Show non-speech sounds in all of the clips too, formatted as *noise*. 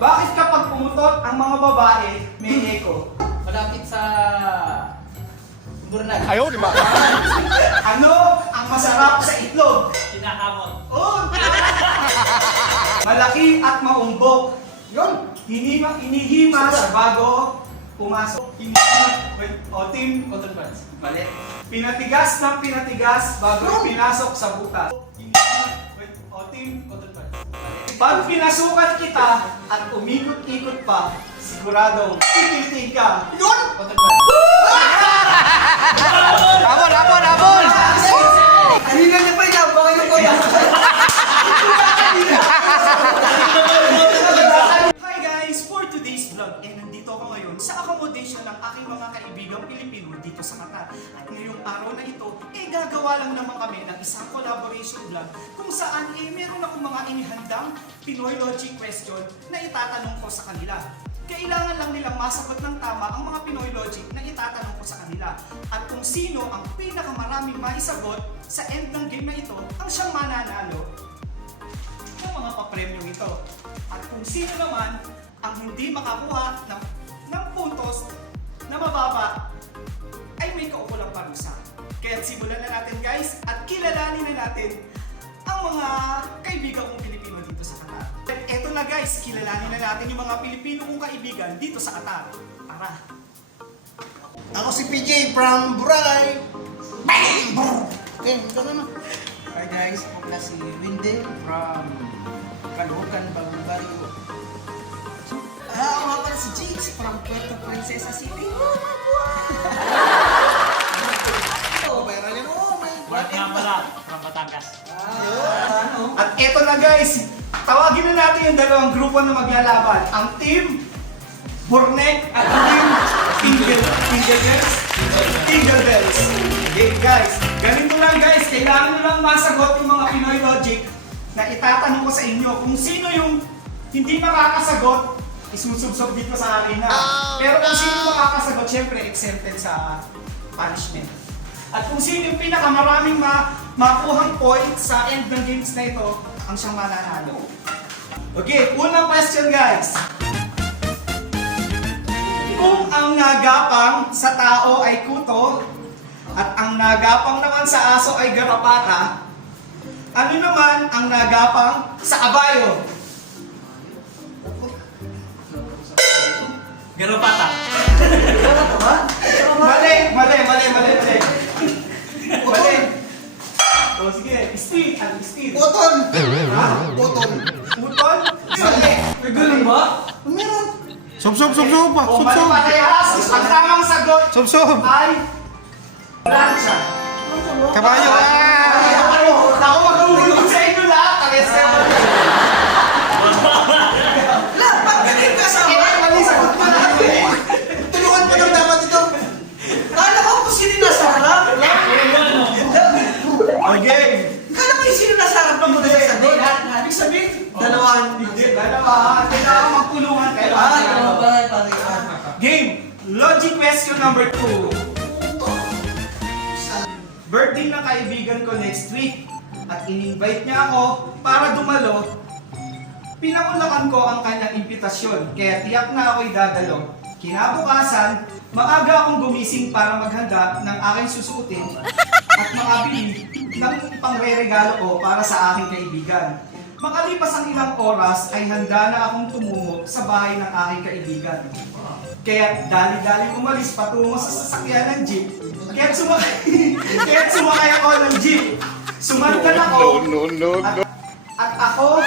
Bakit kapag pumutot ang mga babae, may echo? Malapit sa Burnag. Ano ang masarap sa itlog? Kinakamot. Oh! *laughs* Malaki at maumbok. Yun. Hinima, inihima sa bago pumasok. Hinima. Wait, o team. Cotton buds. Mali. Pinatigas ng pinatigas bago pinasok sa butas. Hinima. Wait, o team. Cotton buds. Pag pinasukan kita at umikot-ikot pa, siguradong titilting ka. Yun! Habol, habol, habol! Kanina niya pa yan, baka yung kuya. Hi guys! For today's vlog, eh nandito ako ngayon sa accommodation ng aking mga kaibigang Pilipino dito sa Qatar. At ngayong araw na ito, eh gagawa lang naman kami ng isang collaboration vlog kung saan eh meron akong mga inihandang Pinoy Logic question na itatanong ko sa kanila. Kailangan lang nilang masagot ng tama ang mga Pinoy Logic na itatanong ko sa kanila. At kung sino ang pinakamaraming maisagot sa end ng game na ito, ang siyang mananalo ng mga papremyo ito. At kung sino naman ang hindi makakuha ng, ng puntos na mababa, ay may kaukulang parusa. Kaya simulan na natin guys at kilalanin na natin ang mga kaibigan kong Pilipino dito sa Qatar. At eto na guys, kilalanin na natin yung mga Pilipino kong kaibigan dito sa Qatar. Tara! Ako si PJ from Boracay. Bang! Brr! Okay, ito na na. Hi guys, ako na si Windel from Caloocan, Bagong Barrio. Ah, ako nga pala si James from Puerto Princesa City. Oh, bayaran yan. Oh, may Mark Namarat from Batangas. Ah, ano? At eto na guys, tawagin na natin yung dalawang grupo na maglalaban. Ang team Burnek at ang team Tingle, Tingle Bells. Tingle Bells. Okay guys, ganito lang guys, kailangan nyo lang masagot yung mga Pinoy Logic na itatanong ko sa inyo. Kung sino yung hindi makakasagot, isusubsob dito sa arena. Pero kung sino makakasagot, syempre exempted sa punishment. At kung sino yung pinakamaraming ma makuhang point sa end ng games na ito, ang siyang mananalo. Okay, unang question guys. Kung ang nagapang sa tao ay kuto, at ang nagapang naman sa aso ay garapata, ano naman ang nagapang sa kabayo? Garopata. *laughs* Mali, mali, mali, mali, mali. Mali. O sige, Cotton! Ha? Cotton! Puton? Mali. May ganun ba? Meron. Sub, sub, sub, sub, pa, O sub, mali sub. parehas, ang tamang sagot Sub, sub. ay plancha. Kabayo, ah! Ako, ako mag-uulit sa inyo lahat. Parehas kayo. La, ba't ganun ka sa Kaya mali sagot mo lahat eh. Tulungan mo daw dapat ito. Kala ko kung sino nasa harap. Okay. Kala ko yung sino nasa harap na muna sa sagot. Ibig sabihin. Hindi, dalawa. Kailangan magtulungan. Ah, Kailangan. dalawa ba? Parihan. Game. Logic question number two. Birthday ng kaibigan ko next week at in-invite niya ako para dumalo. Pinakulakan ko ang kanyang imbitasyon kaya tiyak na ako'y dadalo. Kinabukasan, maaga akong gumising para maghanda ng aking susuotin at makabili ng pangreregalo ko para sa aking kaibigan. Makalipas ang ilang oras ay handa na akong tumungo sa bahay ng aking kaibigan. Kaya dali-dali umalis patungo sa sasakyan ng jeep. Kaya sumakay, *laughs* kaya sumakay ako ng jeep. Sumandal ako. No, no, At, at ako,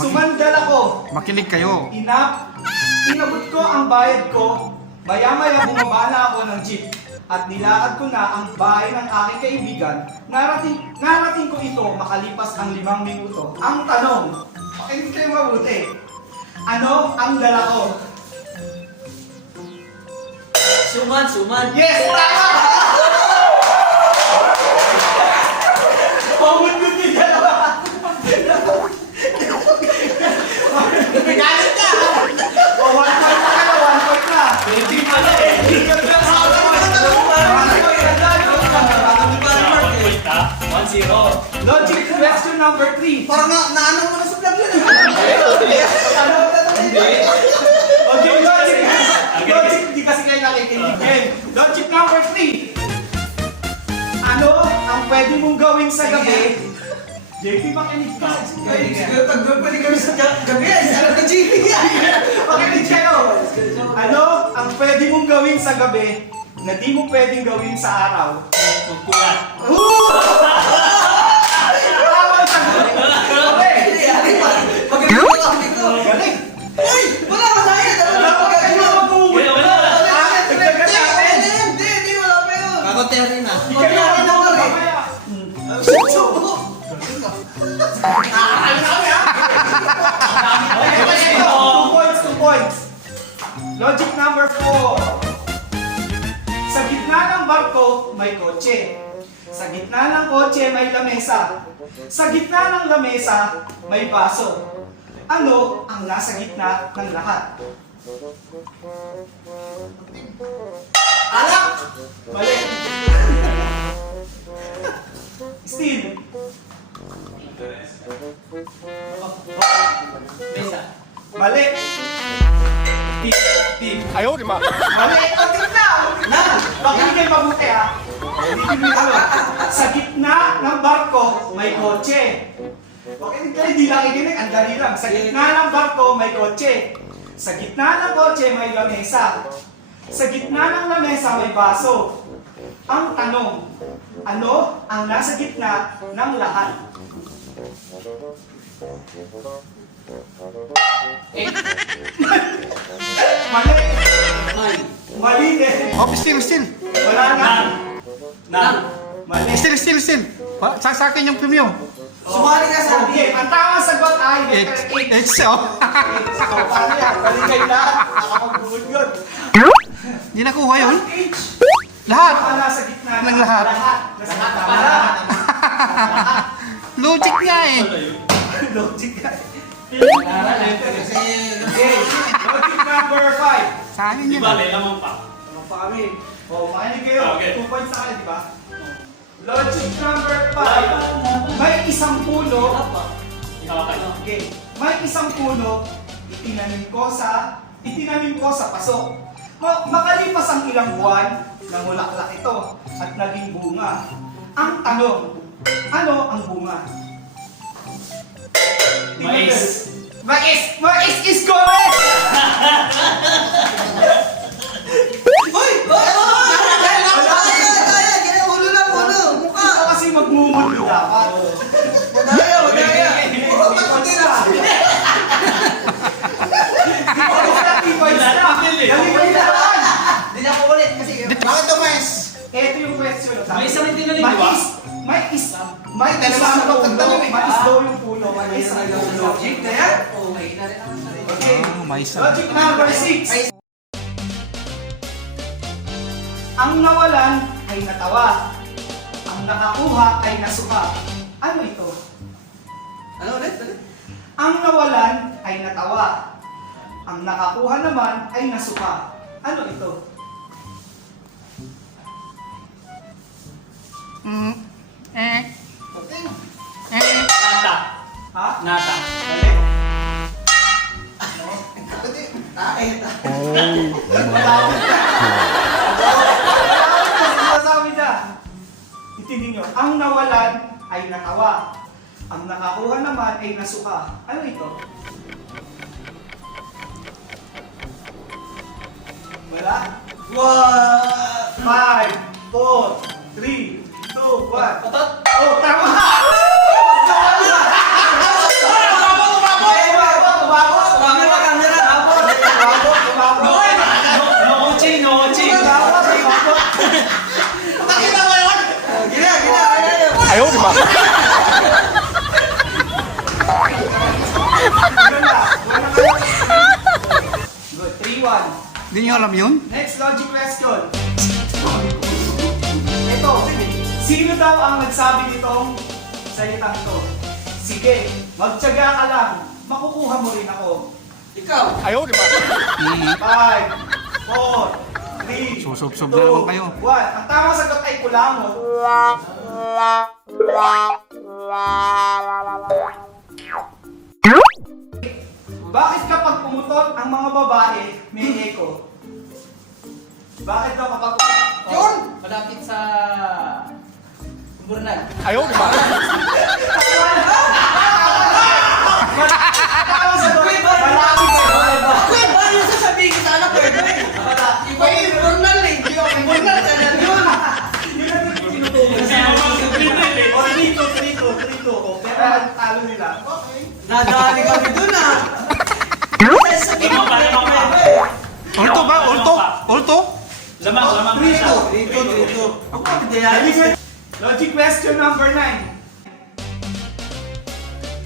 sumandal ako. Makinig kayo. Inap, inabot ko ang bayad ko. Maya-maya bumaba na ako ng jeep. At nilakad ko na ang bahay ng aking kaibigan. Narating, narating ko ito makalipas ang limang minuto. Ang tanong, pakinig kayo mabuti. Ano ang dala ko? Suman, suman. Yes! Tama! *laughs* zero. Logic question number three. Parang na, naano mo na sa vlog yun. Eh. Ano ba Okay, logic. Logic, hindi kasi kayo nakikinig. Logic number three. Ano ang pwede mong gawin sa gabi? JP, makinig ka. Siguro tagdol pwede kami sa gabi. Ano na JP yan? Makinig kayo. Ano ang pwede mong gawin sa gabi na di mo pwedeng gawin sa araw? Magkulat. *laughs* Galing. Uy! Wala ka! Ano Wala ba? pa kayo mag-uwi. Wala, wala, wala. Ah, dagdagan natin. Hindi, hindi, wala pa yun. Ako terin na. Di kayo mag-uwi. Mamaya. Subo! Okay, ito. Two points, two points. Logic number four. Sa gitna ng barko, may kotse. Sa gitna ng kotse, may lamesa. Sa gitna ng lamesa, may baso. Ano ang nasa gitna ng lahat? Alak! Mali. *laughs* Steve. Mali. Tip, tip. Ayaw, di ba? Mali. Pagkat na! Na! Makinig kayo mabuti ha. Hindi. Sa gitna ng barko, may kotse. Makinig kayo, di lang ikinig. Ang dali lang. Sa gitna ng barko, may kotse. Sa gitna ng kotse, may lamesa. Sa gitna ng lamesa, may baso. Ang tanong, ano ang nasa gitna ng lahat? Eh, Mali. Mali din. Oh, still, still. Wala na. Nan. Nan. Mali. Still, still, still. Sa, sa akin yung premium. Sumali ka sa Okay, ang tamang sagot ay letter 8. Eight, oh. So, paano yan? Balik kayo lahat. *laughs* Nakapag-good yun. Hindi nakuha yun. H. Lahat. Ang nasa gitna Ng lahat. Lahat. Gitna. Lahat. *laughs* Logic nga eh. Wala. Logic ka. Kasi... Okay. Logic number 5. Sa akin Di yun. ba, may lamang pa. Ano pa kami? O, makinig kayo. Okay. 2 points sa akin, di ba? Logic number 5. May isang puno. Okay. May isang puno, itinanim ko sa itinanim ko sa paso. Ma- makalipas ang ilang buwan, namulaklak ito at naging bunga. Ang tanong, ano ang bunga? Mais. Mais! Mais is correct! *laughs* sa puno, tanim eh. mais daw yung puno. Logic na yan? Okay. May isa. Logic number 6. Ang nawalan ay natawa. Ang nakakuha ay nasuka. Ano ito? Ano ulit? Ulit? Ang nawalan ay natawa. Ang nakakuha naman ay nasuka. Ano ito? Mm. Eh. Ang nawalan ay natawa. Ang nakakuha naman ay nasuka. Ano ito? Wala? Wow! Five, four, three, two, one. Oh, tama! Camera, camera! No, no coaching, no coaching. Nakita mo yun? Gina, gina, gina! Ayaw, di ba? Good, 3-1. Hindi nyo alam yun? Next logic question. Ito, sino daw ang nagsabi nitong salitang to? Sige, magtyaga ka lang. Makukuha mo rin ako. Ikaw! Ayaw, di ba? 5, 4, 3, Susubsob na naman kayo. 1. Ang tamang sagot ay kulamot. Bakit kapag pumutot ang mga babae, may echo? Bakit daw kapag... Yun! Malapit sa... Burnal. Tama sa doon. Malapit sa doon. Bakit ba sasabihin ko sa anak ko? Iba yung Burnal eh. Hindi ako yung Burnal. Ganyan yun. Yun ang tinutukoy sa eh. O, trito, trito, trito. O, pero talo nila. Okay. Nadali kami dun ah. Lamang lamang pa. Ulto ba? Ulto? Ulto? Lamang, lamang pa siya. Dito, dito. Ako Logic question number 9.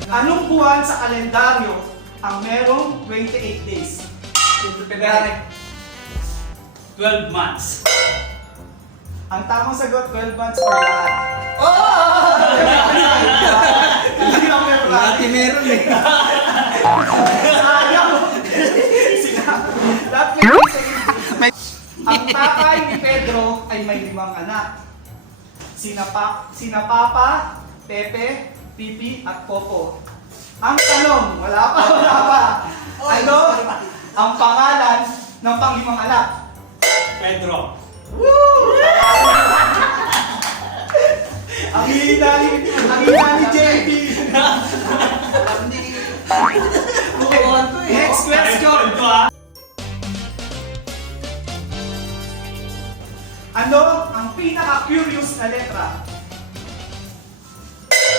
Anong buwan sa kalendaryo ang merong 28 days? February. 12 months. Ang tamang sagot, 12 months or lahat. Hindi lang February. Dati meron eh. Sayang! Lahat may 28 days. Ang tatay ni Pedro ay may limang anak. Sina, pa, sina Papa, Pepe, Pipi, at Popo. Ang tanong, wala pa, wala pa. Ano ang pangalan ng panglimang anak? Pedro. Ang hina ni, ang hina ni JP. Eh. Next question. Ah. Ano ang pinaka-curious na letra?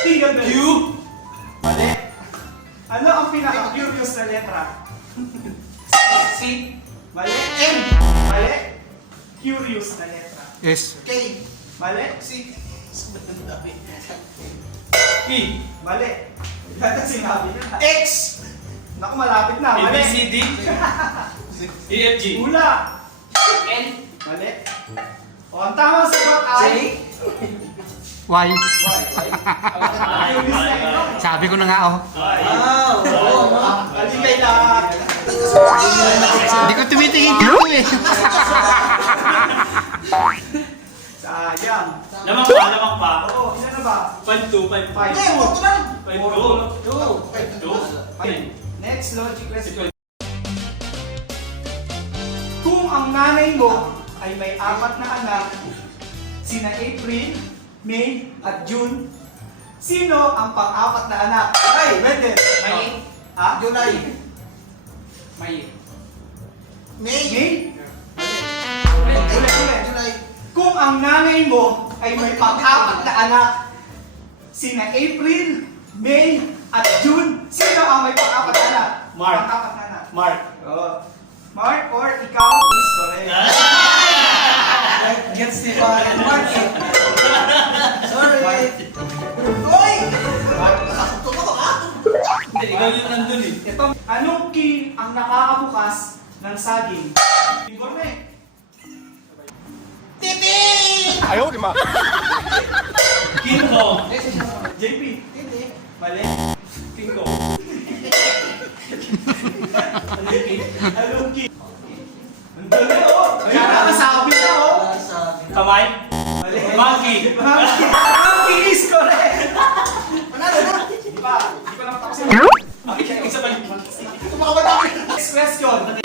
Tingnan mo. Q. Mali. Ano ang pinaka-curious na letra? *laughs* C. Mali. M. Mali. Curious na letra. Yes. K. Mali. C. E. Mali. Lahat ang sinabi niya. X. Naku, malapit na. A, B, Mali. C, D. *laughs* E, F, G. Hula. N. Mali. O, ang tamang sagot ay... Why? Na ito. ay. Sabi ko na nga oh. Ay. Ah, oo. Kay lahat. Hindi ko tumitingin dito eh. Sayang. Lamang pa, lamang pa. Oo, ilan na ba? 5, 2, 5, 5. Five. Hindi, huwag ko na. 5, 2. Two. 2. Next logic question. 12. Kung ang nanay mo ay may apat na anak, sina April, May, at June, sino ang pang-apat na anak? Ay, Wendell. May. Ha? July. May. May. May? Ulit, Ulit, ulit. July. Kung ang nanay mo ay may pang-apat na anak, sina April, May, at June, sino ang may pang-apat na anak? Mark. Pang-apat na anak. Mark. Oh. Mark or ikaw is correct. Gets ni Parang Mark. Sorry. Oy! Ikaw yung nandun eh. Ito, anong key ang nakakabukas ng saging? Informe. Titi! King Kong. JP. Titi. Mali. King Kong. Anong key? Anong key? Ang galing oh! Kaya nakasabi na oh! Kamay. Monkey. Monkey is correct! Panalo na! Di ba? Di pa naman tapos yun. Okay, isa pa. Kumakabata Next question.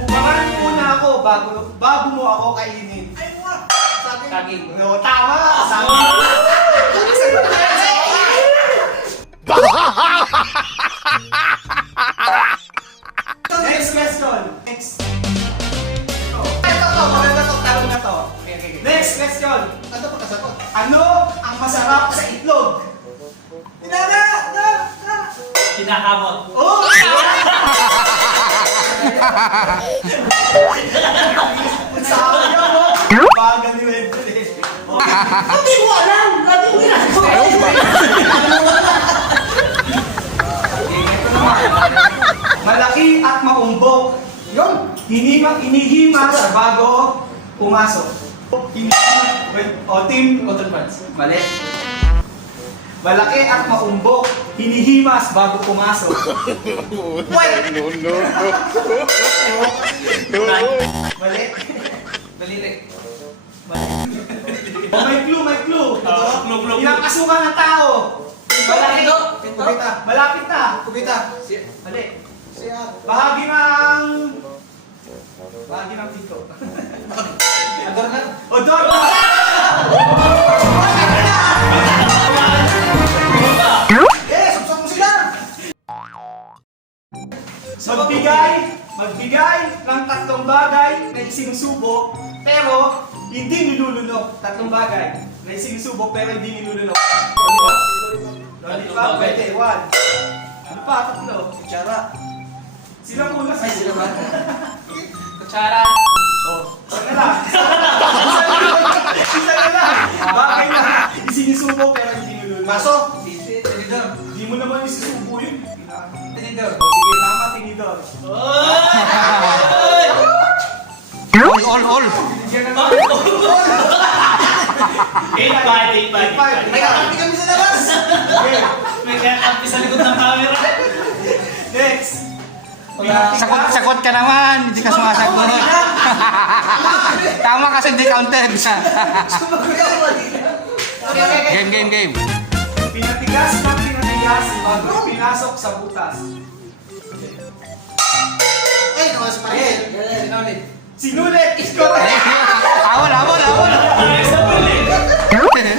Pumaran muna ako bago, bago mo ako kainin. Ay! Sabi. Kaging. No, tama! Sabi Next question. Next. Ito. Ito to, maganda to, tanong na to. Next question. Ano pa kasagot? Ano ang masarap sa itlog? Kinakamot. Oh! *laughs* Mo. Bagal ni Wendell eh. Oh. Hindi ko alam! Lagi ko ginagawa. Malaki at maumbok. Yun! Hinima, inihimas bago pumasok. Hinima, o team, Cotton pants. mali. Malaki at maumbok, hinihimas bago pumasok. *laughs* Wait! Mali. Daliri. Mali. Oh, may clue, may clue. Ah, clue, clue, clue. Ilang kasukan ng tao? Malaki. Kubita! Malapit na. Kubita! Mali. Siya! Bahagi ng Lagi ng tito. Ador na. *laughs* Magbigay, magbigay ng tatlong bagay na isinusubo, pero hindi nilulunok. Tatlong bagay na isinusubo, pero hindi nilulunok. Lollipop, pwede. One. Ano pa? Tatlo. Kutsara. Sila muna. Ay, sila ba? Kutsara. Oh, isa na lang. Isa na lang. Bagay na isinusubo, pero hindi nilulunok. Maso. Sisi. Tinidor. Hindi mo naman isusubo yun. Tinidor. Tinidor. All, all, all. Eight five, eight five. May kakampi kami sa labas! Okay. May kaya kampi sa likod ng camera. Next. Sagot, sagot ka naman. Hindi ka sumasagot. *laughs* Tama kasi hindi counted. Game, game, game. Pinatigas ng pinatigas bago pinasok sa butas. Ay, nakas pa rin. Sinunod. Sinulit! Ikaw na Awol, awol, awol. Tayo sa bed eh.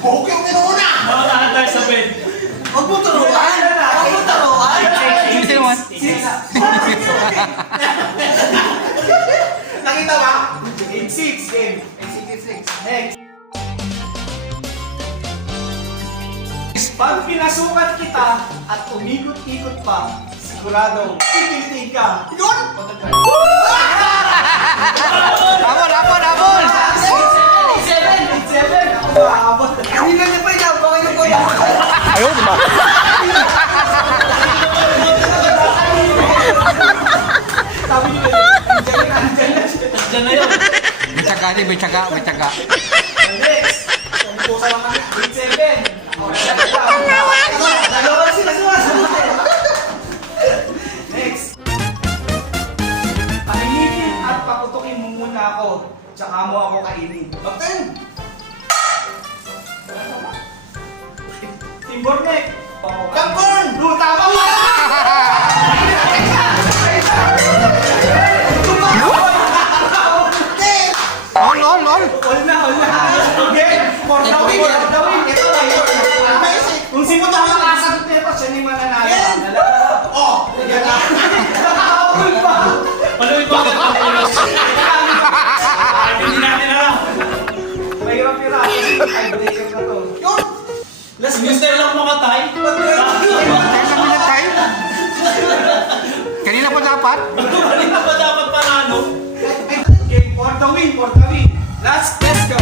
Bukyo yung pinuuna! Mawala tayo sa. Huwag mo turuan! Huwag mo turuan! Nakita ba? 8-6 game. 8-6. Next. Pag pinasukan kita at umikot-ikot pa, siguradong pipilitin ka. Yun! Habol, habol, habol! Seven! Seven! Hindi na niya ba? Sabi niya, andyan na siya. Andyan na yun. May tsaga rin, may tsaga, may tsaga. Tama mo! Hindi! All, all, all. All na, all na. Okay. For the win, for the win. Ito tayo. Basic. Kung sino na makasagot nito, siya ni mananalo. Yan. Oh, yan na. Nakakahul pa. Paluin ang. Ay, Hindi natin alam. Mahirap yung racket. Ay, breaker na to. Yun! Last mister lang makatay. Kanina pa dapat. Kanina pa dapat panalo. Okay, for the win, for the win. Last question.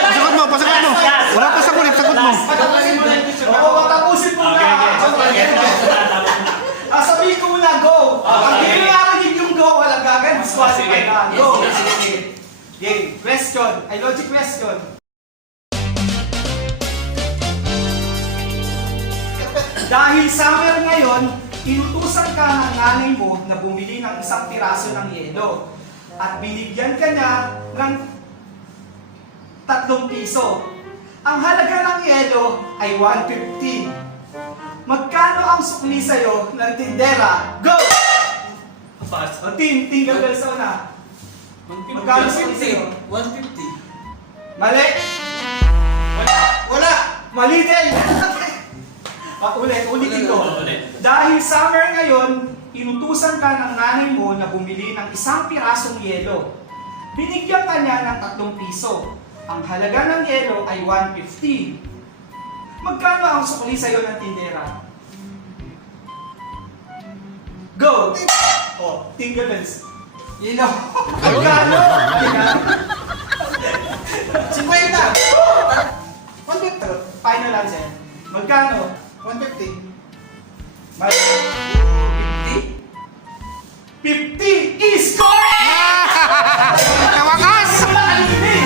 Pasagot mo, pasagot mo. Wala pa sa kulit, sagot mo. Patapusin mo na yung question. Oo, patapusin mo na. Okay, okay. Ah, sabihin ko muna, go. Pag hindi yung go, walang gagan. Ka. Go. Game. Question. Ay, logic question. Dahil summer ngayon, inutusan ka ng nanay mo na bumili ng isang piraso ng yelo. At binigyan ka niya ng tatlong piso. Ang halaga ng yelo ay 150. Magkano ang sukli sa'yo ng tindera? Go! Pass. O team, tinggal bell sa una. Magkano sukli sa'yo? 150. Mali! Wala! Mali din! Ah, ulit, ulitin ko. Dahil summer ngayon, inutusan ka ng nanay mo na bumili ng isang pirasong yelo. Binigyan ka niya ng tatlong piso. Ang halaga ng yelo ay 150. Magkano ang sukli sa'yo ng tindera? Go! Oh, tingle bells. Yelo. Magkano? 50! 150. Final answer. Magkano? 150. Mali. 50? 50 is correct! *laughs* Kawakas!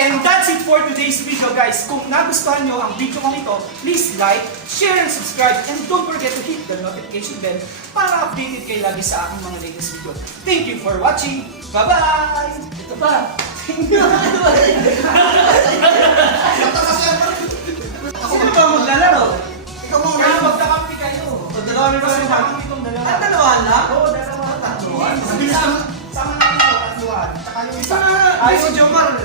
And that's it for today's video guys. Kung nagustuhan nyo ang video kong ito, please like, share, and subscribe. And don't forget to hit the notification bell para updated kayo lagi sa aking mga latest video. Thank you for watching. Bye-bye! Ito pa. Sino ba maglalaro? Ikaw mo Kaya magkakampi kayo. O, dalawa na ba? parang itong dalawa. Ah, dalawahan lang? Oo, dalawa. Tatluhan. Sama sama natin ito, tatluhan. Tsaka yung isa. Ay, si Jomar.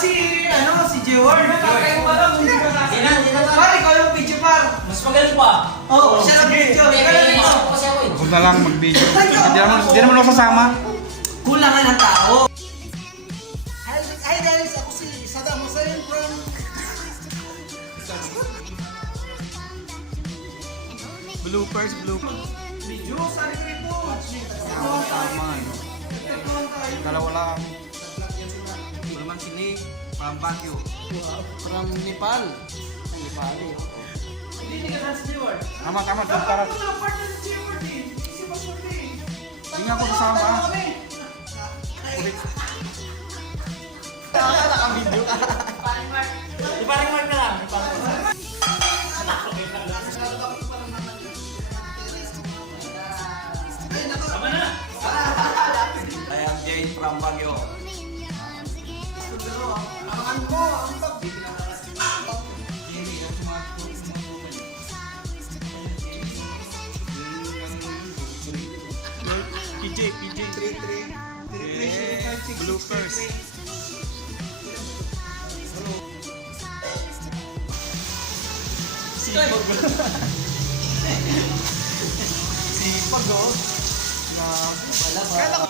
Si ano? Si, ano, Jewar. Kakakain mo lang, hindi ka kasi. Yan na, yan na. Pare, ikaw yung video par. Mas magaling pa. Oo, siya lang video. Ikaw lang may ito. isip ko kasi ako eh. Huwag na lang mag-video. Hindi naman, hindi naman ako sasama. Kulangan ng tao. Hi, guys, ako si Saddam Hussein from... Bloopers, bloopers. Video, sari ko ito. Tama, no? Dalawa lang. Naman si Nick, from Baguio. From Nepal. Ay, Nepal eh. Hindi ka na si Jewar. Tama, tama, tama, tama. Ito lang partner si Jewar din. Si Pastor din. Hindi nga ako sasama. ah. Iparing mark na lang. Iparing mark. Na. I am Jane from Baguio. PJ, PJ. Bloopers. Sipag oh. Na Wala ba? Dito tayo magtanghali ngayon sa sunod. Bigyan